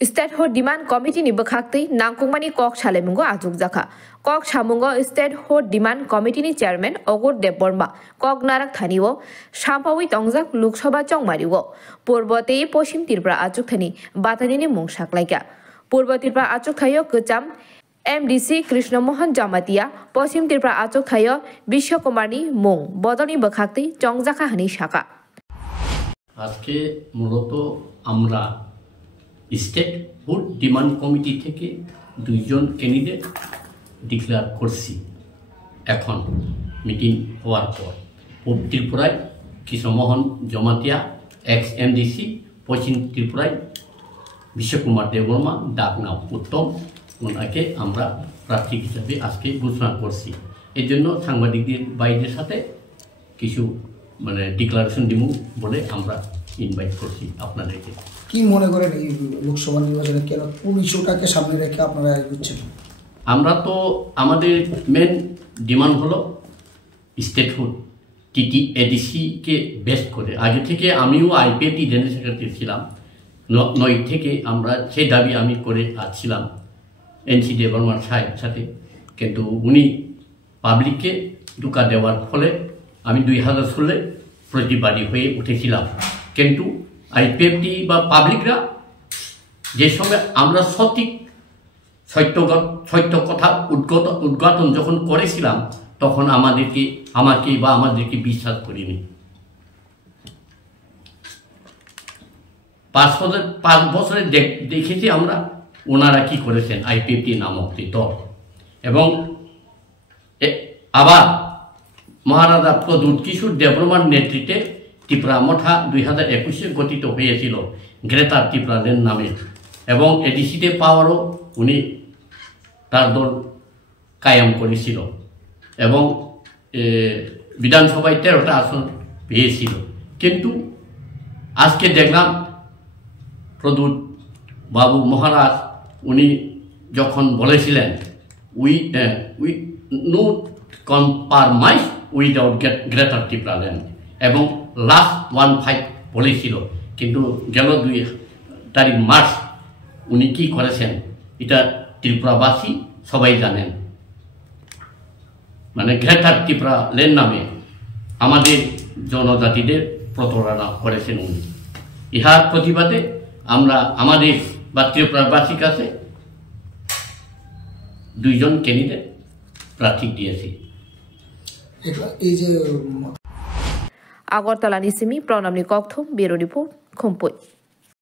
Statehood Demand Committee ni bekhakti nangkungmani kok chalemungo ajuk jaka. Kok chamungo Statehood Demand Committee ni chairman Ogur Deborma kok narak thaniwo sampawi tongjak Lok Sabha chongmariwo. Purbote Poshim Tripura ajuk thani batani ni mung saklaika. Purbo Tripura ajuk thayo kecham MDC Krishna Mohan Jamatia Poshim Tripura ajuk thayo Bishwakumar mung bodoni bekhakti chongjaka hani shaka. আজকে মূলত আমরা statehood demand committee থেকে দুইজন candidate declare করছি। এখন meeting হওয়ার পর পূর্ব ত্রিপুরায় কৃষ্ণমোহন জমাতিয়া এক্স এমডিসি, পশ্চিম ত্রিপুরায় বিশ্বকুমার দেববর্মা ডাকনাম উত্তম, ওনাকে আমরা প্রার্থী হিসাবে আজকে ঘোষণা করছি। এর জন্য সাংবাদিকদের বাইরের সাথে কিছু ডিক্লারেশন দিব বলে আমরা ইনভাইট করছি আপনাদেরকে। কি মনে করেন এই লোকসভা নির্বাচনে কেন কোন ইস্যুটাকে সামনে রেখে আপনারা এগোচ্ছেন? আমরা তো আমাদের মেন ডিমান্ড হলো স্টেটহুড TTADC কে বেস্ট করে। আগে থেকে আমিও IPAT জেনারেল সেক্রেটারি ছিলাম, 9 থেকে আমরা সেই দাবি আমি করে আসছিলাম NC দেববর্মার সাথে, কিন্তু উনি পাবলিককে ঢুকা দেওয়ার ফলে আমি 2016 প্রতিবাদী হয়ে উঠেছিলাম। কিন্তু IPAT বা পাবলিকরা যে সময় আমরা সত্য কথা উদ্ঘাটন যখন করেছিলাম তখন আমাদেরকে বিশ্বাস করিনি। 5 বছরে দেখেছি আমরা ওনারা কি করেছেন IPAT নামক দল। এবং আবার মহারাজা প্রদ্যুৎ কিশোর দেববর্মার নেতৃত্বে ত্রিপুরা মঠা 2021-এ গঠিত হয়েছিল গ্রেটার ত্রিপুরা ল্যান্ড নামে, এবং এডিসিতে পাওয়ারও উনি তার দল কায়েম করেছিল এবং বিধানসভায় 13টা আসন পেয়েছিল। কিন্তু আজকে দেখলাম প্রদ্যুৎ বাবু মহারাজ উনি যখন বলেছিলেন we no compromise without greater Tripura land, এবং লাস্ট 15 বলেছিল, কিন্তু গেল 2 তারিখ মার্চ উনি কি করেছেন এটা ত্রিপুরাবাসী সবাই জানেন। গ্রেটার ত্রিপুরা ল্যান্ড নামে আমাদের জনজাতিদের প্রতারণা করেছেন উনি। ইহার প্রতিবাদে আমরা আমাদের বা ত্রিপুরাবাসীর কাছে 2 জন ক্যান্ডিডেট প্রার্থী দিয়েছি। এই যে আগরতলা নিসিমি প্রণামনি ককথম ব্যুরো রিপোর্ট খুমপুই।